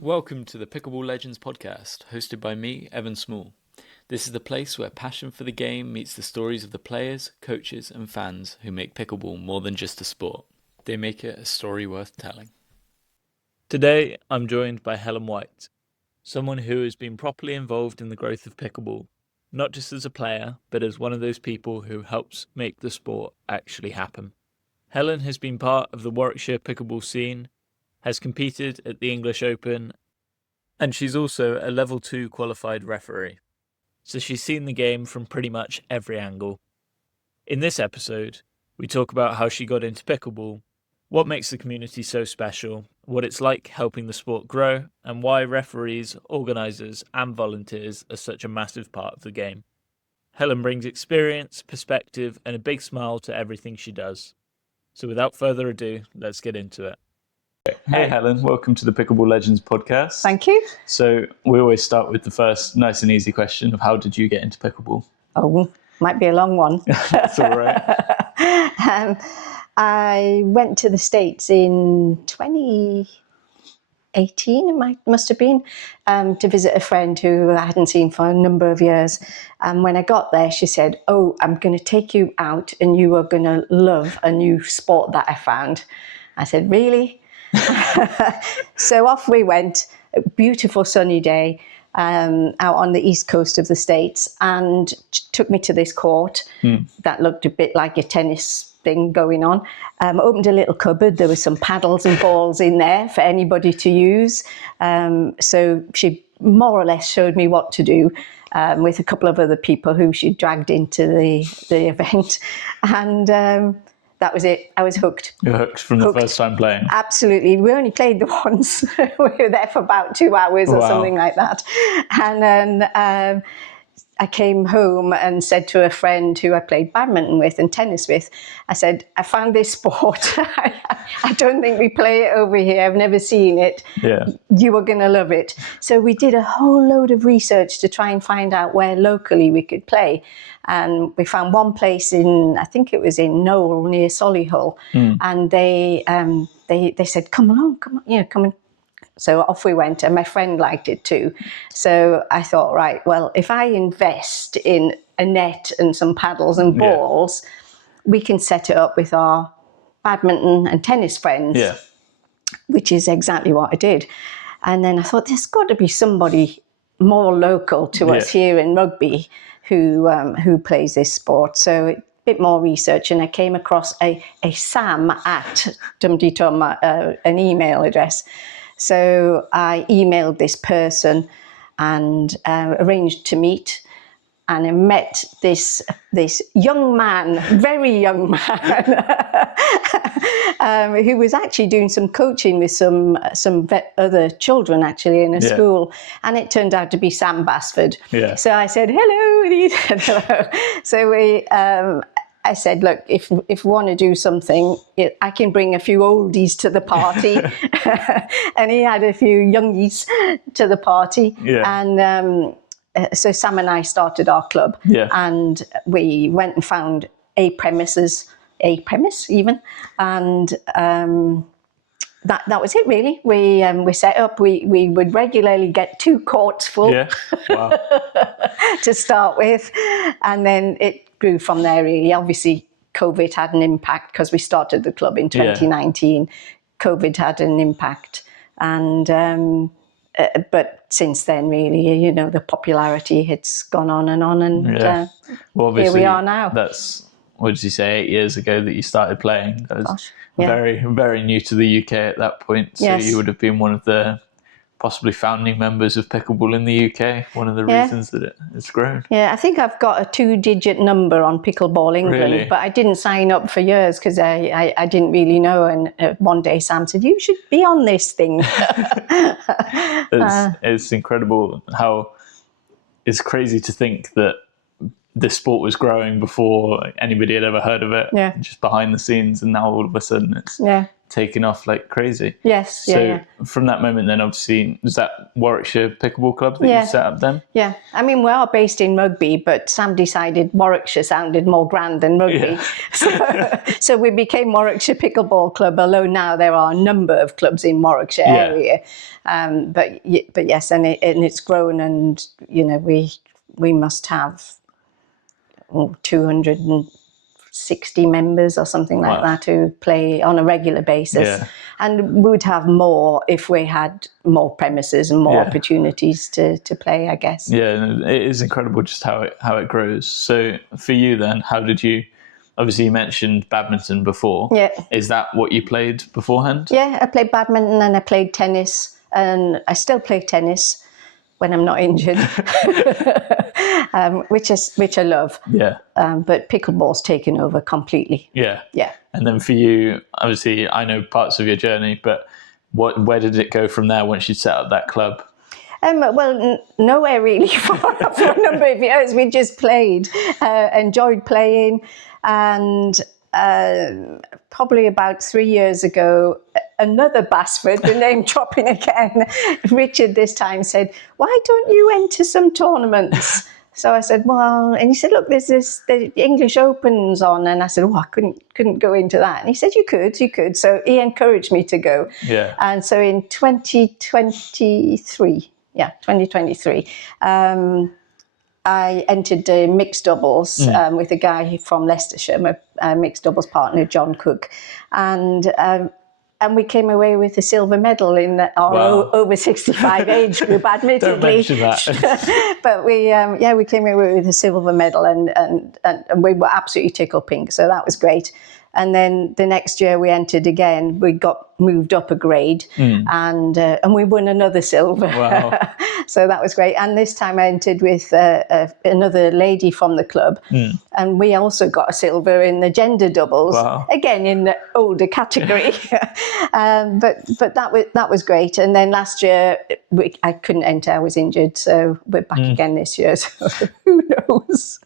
Welcome to the Pickleball Legends podcast, hosted by me, Evan Small. This is the place where passion for the game meets the stories of the players, coaches and fans who make pickleball more than just a sport. They make it a story worth telling. Today, I'm joined by Helen White, someone who has been properly involved in the growth of pickleball, not just as a player, but as one of those people who helps make the sport actually happen. Helen has been part of the Warwickshire pickleball scene, has competed at the English Open, and she's also a level 2 qualified referee. So she's seen the game from pretty much every angle. In this episode, we talk about how she got into pickleball, what makes the community so special, what it's like helping the sport grow, and why referees, organisers and volunteers are such a massive part of the game. Helen brings experience, perspective and a big smile to everything she does. So without further ado, let's get into it. Hey Helen, welcome to the Pickleball Legends podcast. Thank you. So we always start with the first nice and easy question of how did you get into pickleball? Oh, might be a long one. That's all right. I went to the States in 2018, it must have been, to visit a friend who I hadn't seen for a number of years. And when I got there, she said, "Oh, I'm going to take you out and you are going to love a new sport that I found." I said, "Really?" So off we went, a beautiful sunny day out on the east coast of the States, and took me to this court that looked a bit like a tennis thing going on. Opened a little cupboard, there were some paddles and balls in there for anybody to use. So she more or less showed me what to do with a couple of other people who she dragged into the event. And that was it. I was hooked. You were hooked from the first time playing? Absolutely. We only played the once. We were there for about 2 hours or something like that. And then I came home and said to a friend who I played badminton with and tennis with, I said, "I found this sport. I don't think we play it over here. I've never seen it. Yeah. You are going to love it." So we did a whole load of research to try and find out where locally we could play. And we found one place I think it was in Knowle near Solihull. And they said, "Come along, come on. So off we went, and my friend liked it too. So I thought, right, well, if I invest in a net and some paddles and balls, we can set it up with our badminton and tennis friends, which is exactly what I did. And then I thought, there's got to be somebody more local to us here in Rugby who plays this sport. So a bit more research, and I came across a Sam at Dum-Dee-Dum, an email address. So I emailed this person and arranged to meet, and I met this young man, very young man, who was actually doing some coaching with some other children actually in a school, and it turned out to be Sam Basford. Yeah. So I said hello, and he said hello. So I said, "Look, if we want to do something, I can bring a few oldies to the party." And he had a few youngies to the party. Yeah. And so Sam and I started our club. Yeah. And we went and found a premise even. And that was it, really. We set up, we would regularly get 2 courts full. Yeah. Wow. To start with. And then it grew from there, really. Obviously, COVID had an impact because we started the club in 2019. COVID had an impact. And but since then, really, the popularity has gone on. And well, here we are now. That's, what did you say, 8 years ago that you started playing? That was very, very new to the UK at that point. So you would have been one of the possibly founding members of pickleball in the UK, one of the reasons that it's grown. Yeah, I think I've got a 2-digit number on Pickleball England, but I didn't sign up for years because I didn't really know. And one day Sam said, "You should be on this thing." It's incredible how it's crazy to think that this sport was growing before anybody had ever heard of it, just behind the scenes, and now all of a sudden it's taken off like crazy. Yes, So from that moment then, obviously, was that Warwickshire Pickleball Club that you set up then? Yeah. I mean, we are based in Rugby, but Sam decided Warwickshire sounded more grand than Rugby. So we became Warwickshire Pickleball Club, although now there are a number of clubs in Warwickshire area. But yes, and it's grown, and, you know, we must have 260 members or something like that who play on a regular basis. And we would have more if we had more premises and more opportunities to play, I guess. Yeah, it is incredible just how it grows. So for you then, how did you, obviously you mentioned badminton before. Yeah. Is that what you played beforehand? Yeah, I played badminton and I played tennis, and I still play tennis when I'm not injured, which I love. Yeah. But pickleball's taken over completely. Yeah. Yeah. And then for you, obviously, I know parts of your journey, but where did it go from there once you set up that club? Well, nowhere really for a number of years. We just played, enjoyed playing, and probably about 3 years ago, another Basford, the name dropping again, Richard this time said, "Why don't you enter some tournaments?" So I said, well, and he said, look, there's the English Open's on. And I said, I couldn't go into that. And he said, you could. So he encouraged me to go. Yeah. And so in 2023, I entered mixed doubles with a guy from Leicestershire, my mixed doubles partner, John Cook. And we came away with a silver medal in our over 65 age group, admittedly. Don't mention that. But we came away with a silver medal, and we were absolutely tickled pink. So that was great. And then the next year we entered again. We got moved up a grade, and we won another silver. Wow. So that was great. And this time I entered with another lady from the club, and we also got a silver in the gender doubles. Wow. Again in the older category. But that was great. And then last year I couldn't enter. I was injured, so we're back again this year. So who knows?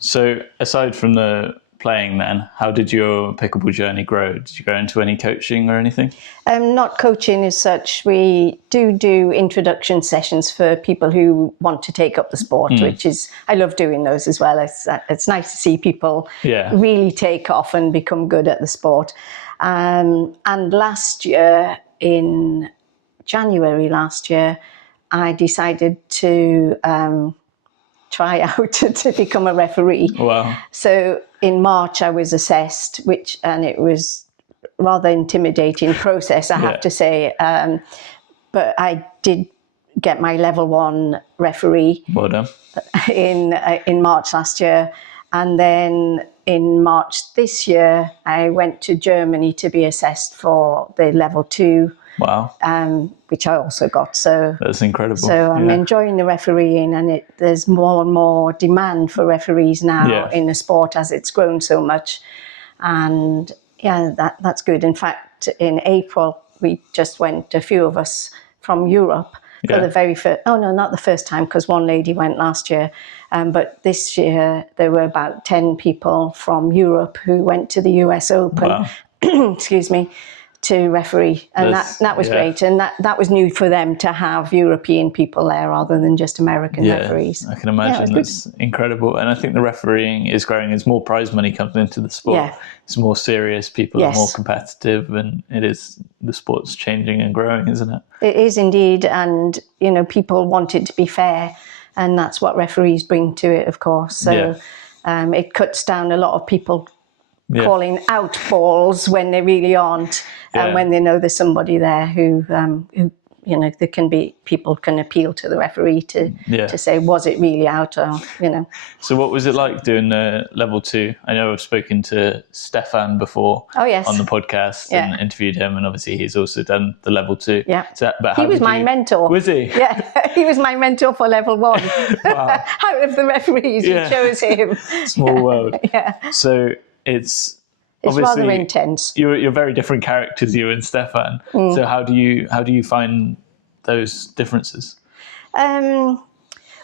So aside from the playing then, how did your pickleball journey grow? Did you go into any coaching or anything? Not coaching as such. We do introduction sessions for people who want to take up the sport, which is, I love doing those as well. It's nice to see people really take off and become good at the sport. And last year, in January last year, I decided to try out to become a referee. Wow. So in March I was assessed, and it was rather intimidating process, I have to say. But I did get my level 1 referee. Well done. In March last year. And then in March this year, I went to Germany to be assessed for the level 2. Wow. Which I also got. So that's incredible. So I'm enjoying the refereeing, and there's more and more demand for referees now in the sport as it's grown so much. And that's good. In fact, in April, we just went, a few of us from Europe for the very first, not the first time, because one lady went last year. But this year, there were about 10 people from Europe who went to the US Open, excuse me, to referee. And that was great. And that was new for them to have European people there rather than just American referees. I can imagine. That's incredible. And I think the refereeing is growing as more prize money comes into the sport. Yeah. It's more serious, people are more competitive, and the sport's changing and growing, isn't it? It is indeed. And, people want it to be fair. And that's what referees bring to it, of course. So it cuts down a lot of people calling out balls when they really aren't, and when they know there's somebody there who people can appeal to the referee to say, was it really out, or. So what was it like doing the level 2? I know I've spoken to Stefan before on the podcast and interviewed him, and obviously he's also done the level 2. Yeah. So, but he was my mentor. Was he? Yeah, he was my mentor for level 1. Wow. Out of the referees, he chose him. Small world. Yeah. So it's rather intense. You're very different characters, you and Stefan. So how do you find those differences?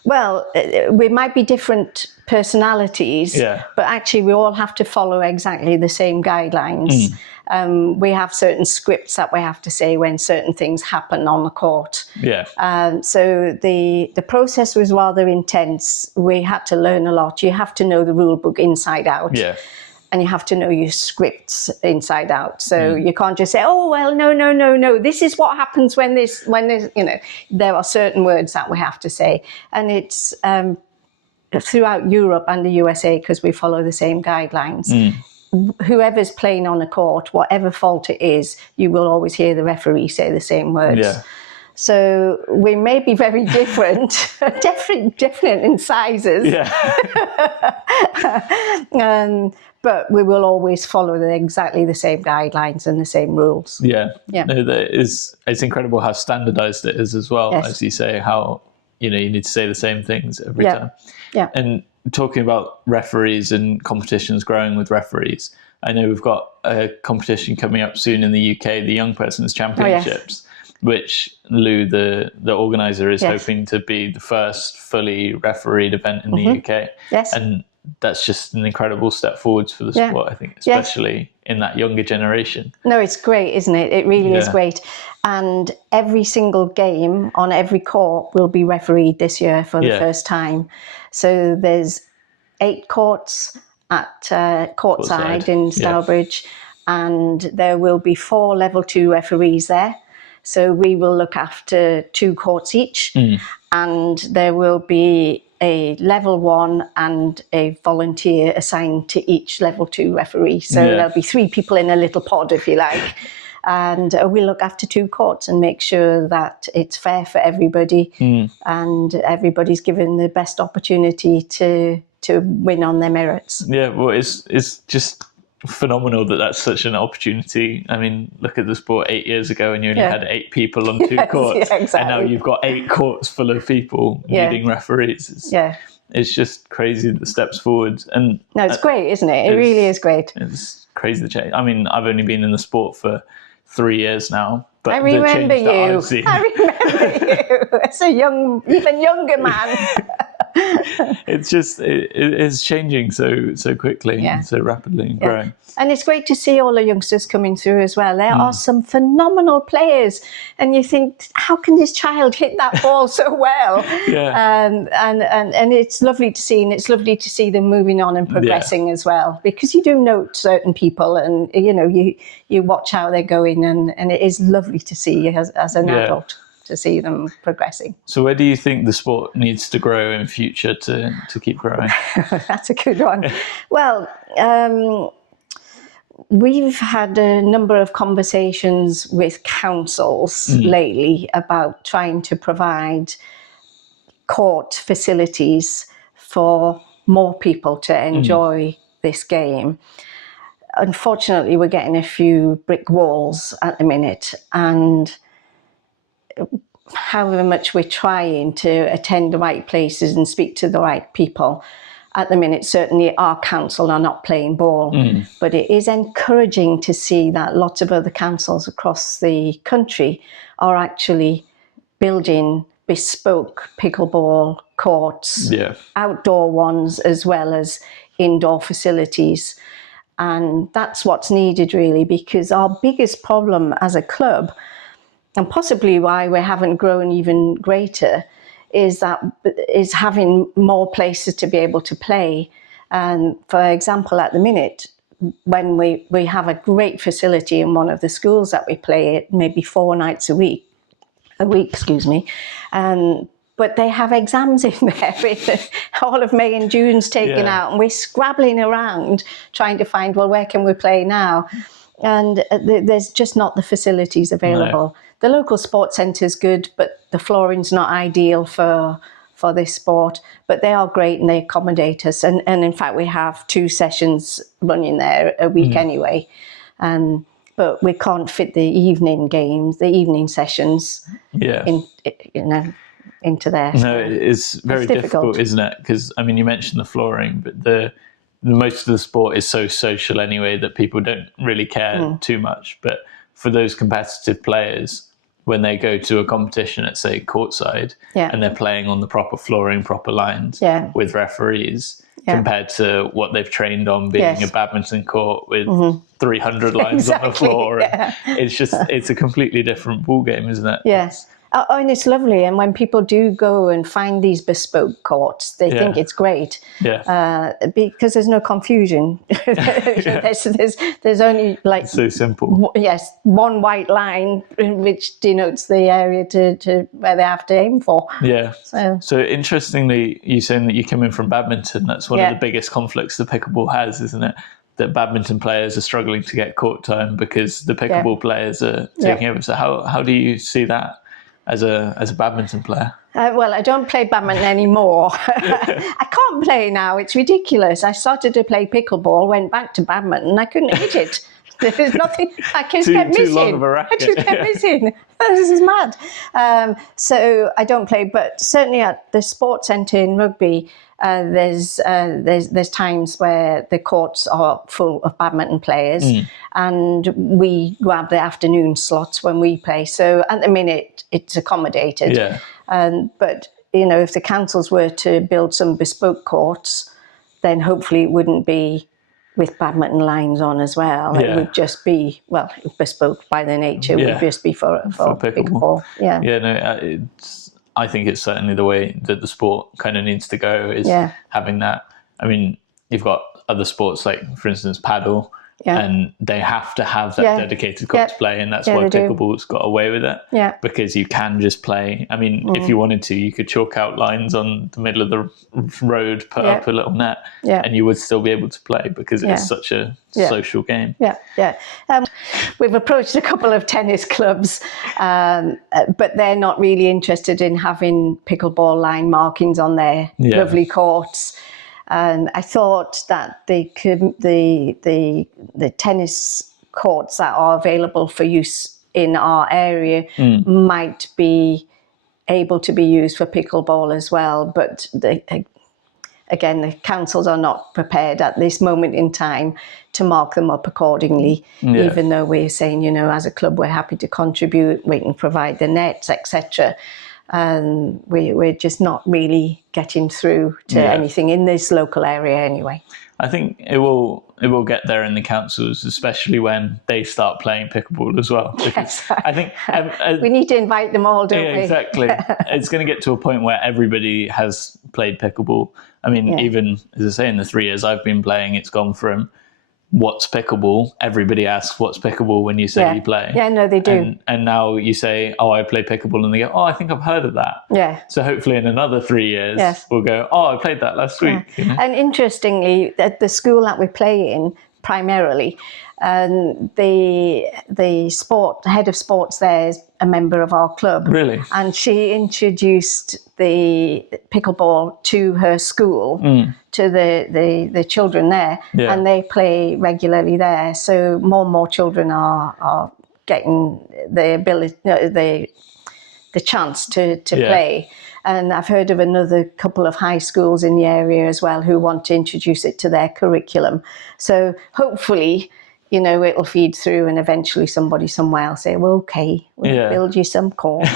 Well, we might be different personalities, Yeah. but actually we all have to follow exactly the same guidelines. We have certain scripts that we have to say when certain things happen on the court. Yeah. So the process was rather intense. We had to learn a lot. You have to know the rule book inside out. Yeah. And you have to know your scripts inside out. So you can't just say, oh, well, no. This is what happens when this, there are certain words that we have to say. And it's throughout Europe and the USA, because we follow the same guidelines. Whoever's playing on a court, whatever fault it is, you will always hear the referee say the same words. Yeah. So we may be very different, different in sizes. Yeah. But we will always follow exactly the same guidelines and the same rules. Yeah. Yeah. No, it's incredible how standardized it is as well, Yes. as you say, how, you need to say the same things every time. Yeah. And talking about referees and competitions growing with referees, I know we've got a competition coming up soon in the UK, the Young Persons Championships, which Lou, the organizer, is hoping to be the first fully refereed event in the UK. Yes. And that's just an incredible step forwards for the sport, I think, especially in that younger generation. No, it's great, isn't it? It really is great. And every single game on every court will be refereed this year for the first time. So there's 8 courts at courtside in Stourbridge, and there will be 4 level 2 referees there. So we will look after 2 courts each, and there will be a level 1 and a volunteer assigned to each level 2 referee. So there'll be 3 people in a little pod, if you like. And we look after 2 courts and make sure that it's fair for everybody, and everybody's given the best opportunity to win on their merits. Yeah, well, it's just phenomenal that that's such an opportunity. I mean, look at the sport 8 years ago and you only had 8 people on 2 courts. Exactly. And now you've got 8 courts full of people needing referees. It's just crazy the steps forward. And no, it's great, isn't it? It really is great. It's crazy the change. I mean, I've only been in the sport for 3 years now. But I remember you. I remember you as a even younger man. It's just it's changing so quickly and so rapidly and growing. And it's great to see all the youngsters coming through as well. There are some phenomenal players, and you think, how can this child hit that ball so well? And it's lovely to see, and it's lovely to see them moving on and progressing as well, because you do note certain people, and you watch how they're going, and it is lovely to see as an adult, to see them progressing. So where do you think the sport needs to grow in future to keep growing? That's a good one. Well, we've had a number of conversations with councils lately about trying to provide court facilities for more people to enjoy this game. Unfortunately, we're getting a few brick walls at the minute, and however much we're trying to attend the right places and speak to the right people, at the minute, certainly our council are not playing ball. But it is encouraging to see that lots of other councils across the country are actually building bespoke pickleball courts, outdoor ones as well as indoor facilities. And that's what's needed, really, because our biggest problem as a club, and possibly why we haven't grown even greater, is having more places to be able to play. And for example, at the minute, when we have a great facility in one of the schools that we play at, maybe 4 nights a week, but they have exams in there with all of May and June's taken out, and we're scrabbling around trying to find, well, where can we play now? And there's just not the facilities available. No. The local sports centre is good, but the flooring's not ideal for this sport. But they are great and they accommodate us. And in fact, we have 2 sessions running there a week anyway. But we can't fit the evening games, the evening sessions, into there. No, it's very difficult, isn't it? Because I mean, you mentioned the flooring, but the most of the sport is so social anyway that people don't really care too much. But for those competitive players, when they go to a competition at, say, courtside, and they're playing on the proper flooring, proper lines with referees, compared to what they've trained on being a badminton court with 300 lines on the floor. And it's a completely different ball game, isn't it? Yes. Oh, and it's lovely. And when people do go and find these bespoke courts, they think it's great. Because there's no confusion. There's only like... It's so simple. Yes, one white line which denotes the area to where they have to aim for. Yeah. So interestingly, you're saying that you come in from badminton. That's one of the biggest conflicts the pickleball has, isn't it? That badminton players are struggling to get court time because the pickleball players are taking over. So how do you see that as a badminton player? Well, I don't play badminton anymore. I can't play now. It's ridiculous. I started to play pickleball, went back to badminton. I couldn't hit it. There's nothing. I just kept missing. Too long of a racket. I just kept missing. This is mad. So I don't play, but certainly at the sports centre in Rugby, there's times where the courts are full of badminton players, and we grab the afternoon slots when we play. So at the minute, it's accommodated. But if the councils were to build some bespoke courts, then hopefully it wouldn't be with badminton lines on as well. It would just be, bespoke by the nature. It would just be for pickleball. I think it's certainly the way that the sport kind of needs to go, is having that. I mean, you've got other sports like, for instance, paddle, and they have to have that dedicated court to play, and that's why pickleball's got away with it. Because you can just play. I mean, if you wanted to, you could chalk out lines on the middle of the road, put up a little net, and you would still be able to play, because it's such a social game. We've approached a couple of tennis clubs, but they're not really interested in having pickleball line markings on their lovely courts. I thought that the tennis courts that are available for use in our area might be able to be used for pickleball as well. But again, the councils are not prepared at this moment in time to mark them up accordingly, even though we're saying, as a club, we're happy to contribute, we can provide the nets, etc. And we're just not really getting through to anything in this local area anyway. I think it will get there in the councils, especially when they start playing pickleball as well. Yes. I think we need to invite them all, don't we? Exactly. It's going to get to a point where everybody has played pickleball. I mean, even, as I say, in the 3 years I've been playing, it's gone from what's pickleball? Everybody asks what's pickleball when you say you play. Yeah, no, they do. And now you say, oh, I play pickleball, and they go, oh, I think I've heard of that. Yeah. So hopefully in another 3 years, we'll go, oh, I played that last week. And interestingly, at the school that we play in, primarily, the head of sports there is a member of our club. Really? And she introduced the pickleball to her school, to the children there, and they play regularly there. So more and more children are getting the ability, the chance to play. And I've heard of another couple of high schools in the area as well who want to introduce it to their curriculum. So hopefully, it'll feed through, and eventually somebody somewhere will say, well, okay, we'll build you some courts.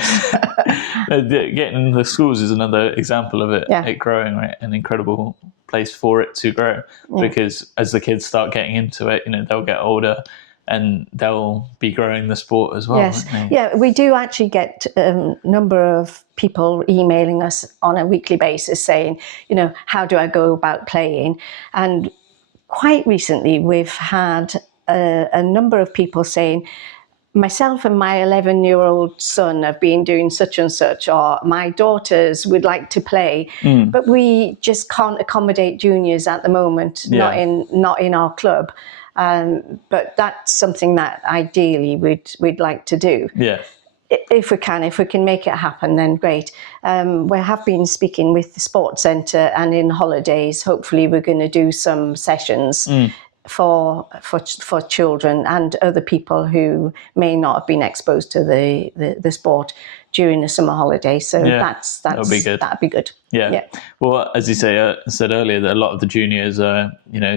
Getting the schools is another example of it growing, right? An incredible place for it to grow, because as the kids start getting into it, they'll get older and they'll be growing the sport as well. Yes. Yeah, we do actually get a number of people emailing us on a weekly basis saying, how do I go about playing? And quite recently we've had a number of people saying, myself and my 11-year-old son have been doing such and such, or my daughters would like to play, but we just can't accommodate juniors at the moment, not in our club. But that's something that ideally we'd like to do. Yeah. If we can make it happen, then great. We have been speaking with the sports centre, and in holidays, hopefully we're going to do some sessions for children and other people who may not have been exposed to the sport during the summer holidays. So that'll be good. That'd be good. Yeah. Well, as you said earlier, that a lot of the juniors are,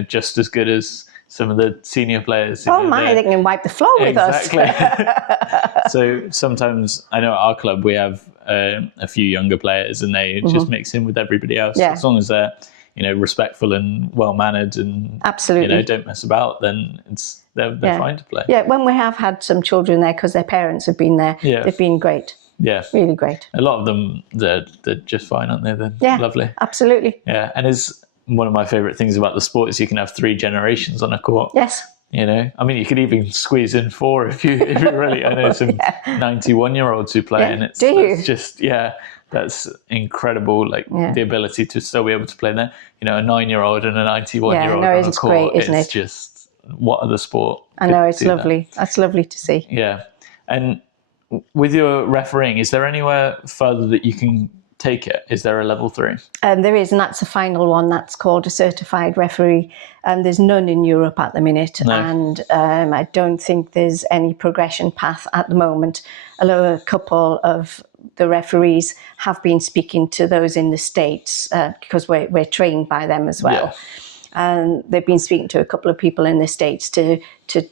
just as good as some of the senior players. Oh my, they can wipe the floor with us. Exactly. So sometimes, I know at our club we have a few younger players, and they just mix in with everybody else. Yeah. As long as they're, respectful and well-mannered and, Absolutely. don't mess about, then they're fine to play. Yeah, when we have had some children there because their parents have been there, they've been great. Yeah. Really great. A lot of them, they're just fine, aren't they? They're lovely. Absolutely. Yeah, and one of my favourite things about the sport is you can have 3 generations on a court. Yes. I mean, you could even squeeze in 4 if you really. I know some 91-year-olds who play, and it's just that's incredible. Like the ability to still be able to play there. A 9-year-old and a 91-year-old on a court. Great, isn't it? Just what other sport? I know, it's lovely. That's lovely to see. Yeah, and with your refereeing, is there anywhere further that you can take it? Is there a level 3? There is, and that's the final one. That's called a certified referee. There's none in Europe at the minute, and I don't think there's any progression path at the moment. Although a couple of the referees have been speaking to those in the States because we're trained by them as well. Yeah. And they've been speaking to a couple of people in the States to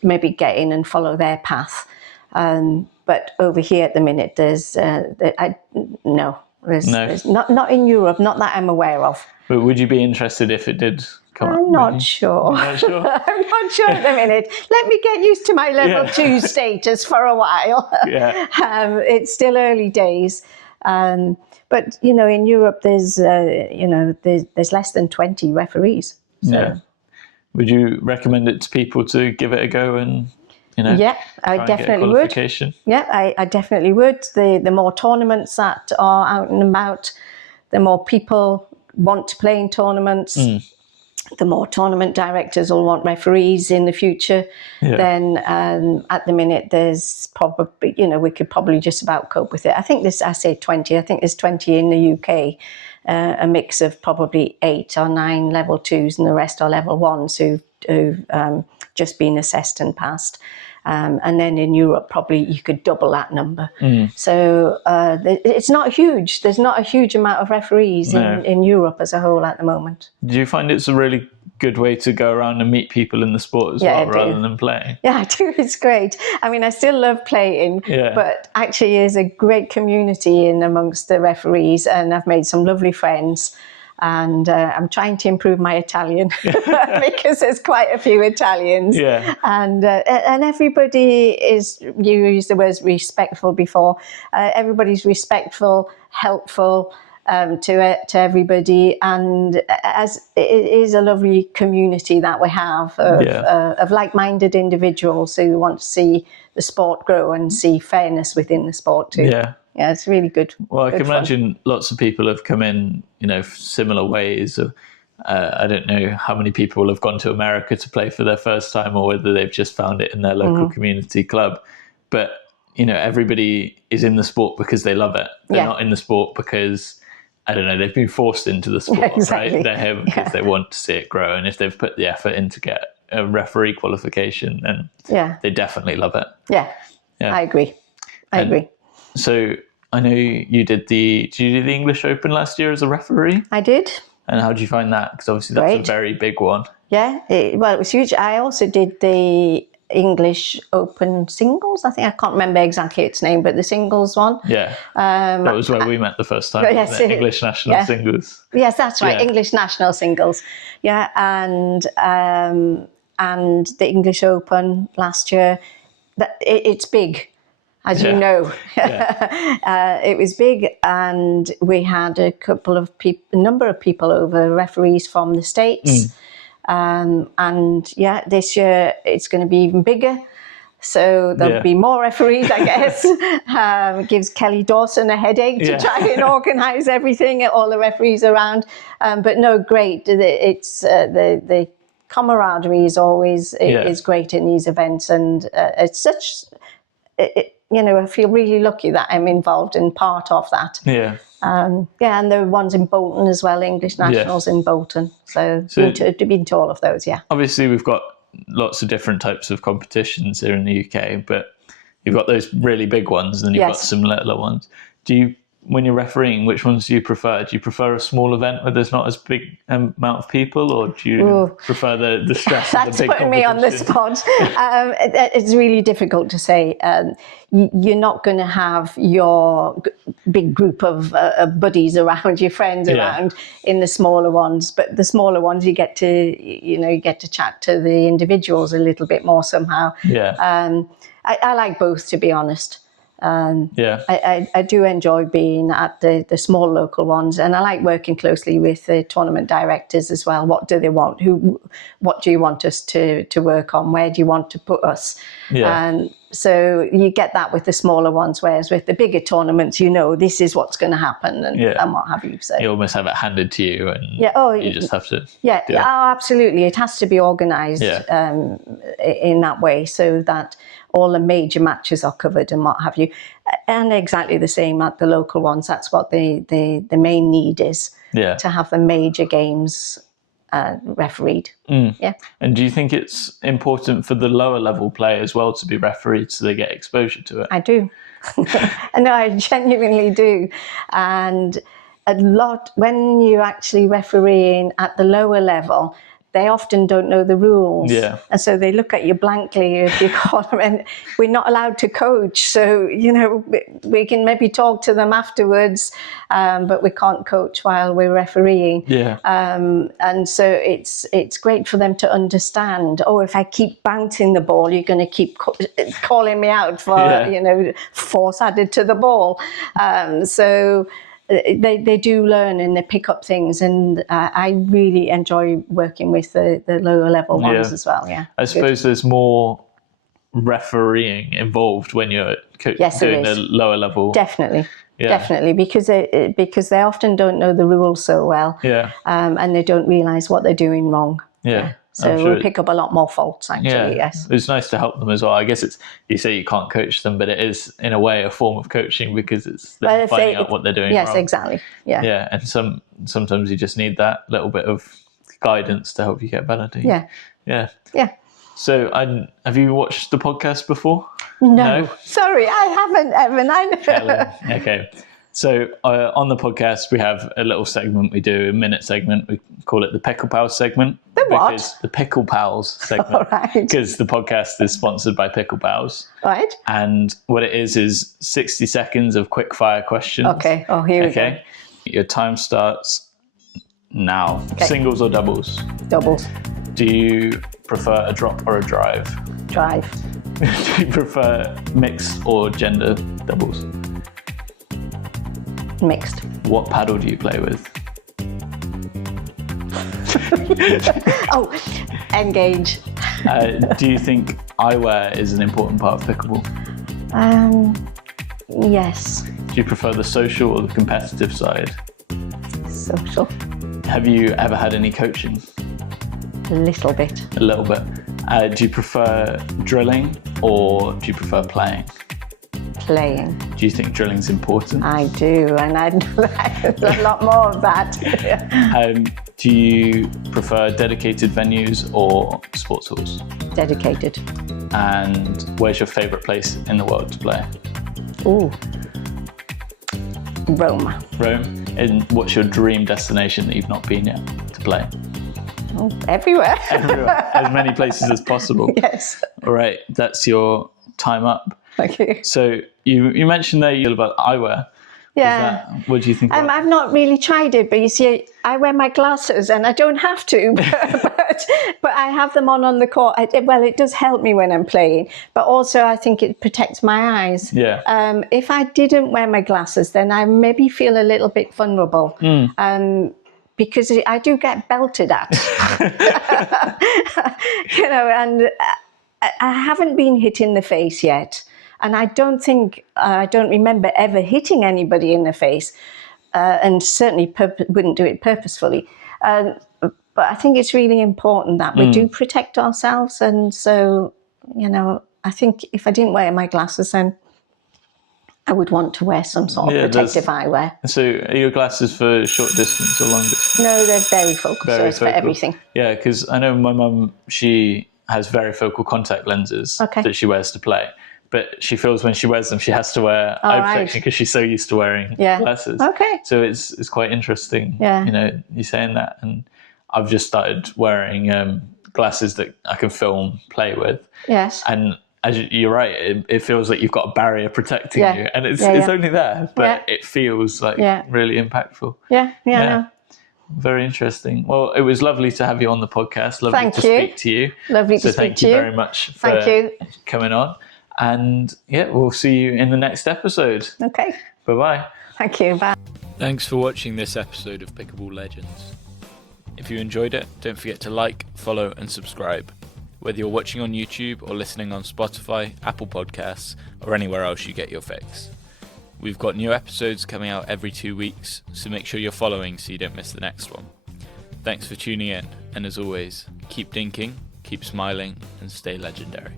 maybe get in and follow their path. But over here at the minute, there's no. There's not in Europe, not that I'm aware of. But would you be interested if it did come up? I'm not sure. Not sure? I'm not sure at the minute. Let me get used to my level 2 status for a while. Yeah. It's still early days. But, in Europe, there's less than 20 referees. So. Yeah. Would you recommend it to people to give it a go and... Yeah, I definitely would. Yeah, I definitely would. The more tournaments that are out and about, the more people want to play in tournaments, the more tournament directors will want referees in the future. Yeah. Then at the minute, there's probably, we could probably just about cope with it. I think I say 20, I think there's 20 in the UK, a mix of probably 8 or 9 level 2s and the rest are level 1s who've just been assessed and passed. And then in Europe, probably you could double that number. So it's not huge. There's not a huge amount of referees in Europe as a whole at the moment. Do you find it's a really good way to go around and meet people in the sport as well, rather than playing? Yeah, I do. It's great. I mean, I still love playing, but actually there's a great community in amongst the referees, and I've made some lovely friends. And I'm trying to improve my Italian because there's quite a few Italians. Yeah. And everybody is, you used the words respectful before, everybody's respectful, helpful to everybody. And as it is a lovely community that we have of like-minded individuals who want to see the sport grow and see fairness within the sport too. Yeah. Yeah, it's really good. Well, I can imagine lots of people have come in, similar ways. I don't know how many people have gone to America to play for their first time, or whether they've just found it in their local community club. But, everybody is in the sport because they love it. They're not in the sport because, I don't know, they've been forced into the sport, right? They're here because they want to see it grow. And if they've put the effort in to get a referee qualification, then they definitely love it. Yeah. I agree. I agree. So I know you did you do the English Open last year as a referee? I did. And how did you find that? Because obviously that's a very big one. Yeah, it was huge. I also did the English Open singles. I can't remember exactly its name, but the singles one. Yeah, that was where we met the first time. Yes, English national singles. Yes, that's right. English national singles. Yeah, and the English Open last year. It's big. As you know, it was big, and we had a number of people over, referees from the States. This year it's going to be even bigger. So there'll be more referees, I guess. It gives Kelly Dawson a headache to try and organise everything, all the referees around. But no, great. It's the camaraderie is always is great in these events, and it's such. I feel really lucky that I'm involved in part of that. Yeah. And there are ones in Bolton as well, English Nationals in Bolton. So been to all of those, Obviously, we've got lots of different types of competitions here in the UK, but you've got those really big ones, and then you've got some littler ones. Do you when you're refereeing, which ones do you prefer? Do you prefer a small event where there's not as big amount of people, or do you prefer the stress of the big competition? That's putting me on the spot. It's really difficult to say. You're not going to have your big group of buddies around, your friends around in the smaller ones. But the smaller ones, you get to chat to the individuals a little bit more somehow. Yeah. I like both, to be honest. I do enjoy being at the small local ones, and I like working closely with the tournament directors as well. What do they want? What do you want us to work on? Where do you want to put us? So you get that with the smaller ones, whereas with the bigger tournaments, this is what's going to happen and what have you. So you almost have it handed to you, and you just have to do it. Oh, absolutely. It has to be organised in that way so that all the major matches are covered and what have you. And exactly the same at the local ones. That's what the main need is, to have the major games refereed. Yeah. And do you think it's important for the lower level play as well to be refereed so they get exposure to it? I do. No, I genuinely do. And a lot, when you're actually refereeing at the lower level, they often don't know the rules. And so they look at you blankly if you call them, and we're not allowed to coach. So, we can maybe talk to them afterwards, but we can't coach while we're refereeing. And so it's great for them to understand, if I keep bouncing the ball, you're going to keep calling me out for, force added to the ball. So they do learn and they pick up things, and I really enjoy working with the lower level ones as well. I suppose there's more refereeing involved when you're doing the lower level. Definitely, because they often don't know the rules so well, and they don't realise what they're doing wrong. So we'll pick up a lot more faults, actually, yes. It's nice to help them as well. I guess you say you can't coach them, but it is, in a way, a form of coaching because it's them finding out what they're doing wrong. Yes, exactly. Yeah. And sometimes you just need that little bit of guidance to help you get better, do you? Yeah. So have you watched the podcast before? No? Sorry, I haven't, Evan. I know. Okay. So on the podcast, we have a little segment we do, a minute segment. We call it the Pickle Pals segment. The what? The Pickle Pals segment. All right. Because the podcast is sponsored by Pickle Pals. Right. And what it is 60 seconds of quick fire questions. Okay. Oh, here we go. Your time starts now. Okay. Singles or doubles? Doubles. Do you prefer a drop or a drive? Drive. Do you prefer mixed or gender doubles? Mixed. What paddle do you play with? Engage. Do you think eyewear is an important part of pickleball? Yes. Do you prefer the social or the competitive side? Social. Have you ever had any coaching? A little bit. A little bit. Do you prefer drilling or do you prefer playing? Playing. Do you think drilling's important? I do, and I'd like a lot more of that. Do you prefer dedicated venues or sports halls? Dedicated. And where's your favourite place in the world to play? Rome. Rome? And what's your dream destination that you've not been yet to play? Everywhere. Everywhere. As many places as possible. Yes. All right, that's your time up. Okay. So you mentioned there about eyewear. Yeah. What do you think about I've not really tried it, but you see, I wear my glasses and I don't have to, but I have them on the court. It does help me when I'm playing, but also I think it protects my eyes. Yeah. If I didn't wear my glasses, then I maybe feel a little bit vulnerable. Because I do get belted at, and I haven't been hit in the face yet. And I don't remember ever hitting anybody in the face, and certainly wouldn't do it purposefully. But I think it's really important that we do protect ourselves. And so, I think if I didn't wear my glasses, then I would want to wear some sort of protective eyewear. So are your glasses for short distance or long distance? No, they're very focal, so it's for everything. Yeah, because I know my mum, she has varifocal contact lenses that she wears to play. but she feels when she wears them, she has to wear eye protection because she's so used to wearing glasses. Okay. So it's quite interesting, you saying that. And I've just started wearing glasses that I can film, play with. Yes. And you're right, it feels like you've got a barrier protecting you, and it's only there, but it feels like really impactful. Yeah. No. Very interesting. Well, it was lovely to have you on the podcast. Lovely to speak to you. Lovely to speak to you. Thank you very much for coming on. And we'll see you in the next episode. Okay. Bye-bye. Thank you. Bye. Thanks for watching this episode of Pickleball Legends. If you enjoyed it, don't forget to like, follow and subscribe. Whether you're watching on YouTube or listening on Spotify, Apple Podcasts, or anywhere else you get your fix. We've got new episodes coming out every 2 weeks, so make sure you're following so you don't miss the next one. Thanks for tuning in, and as always, keep dinking, keep smiling, and stay legendary.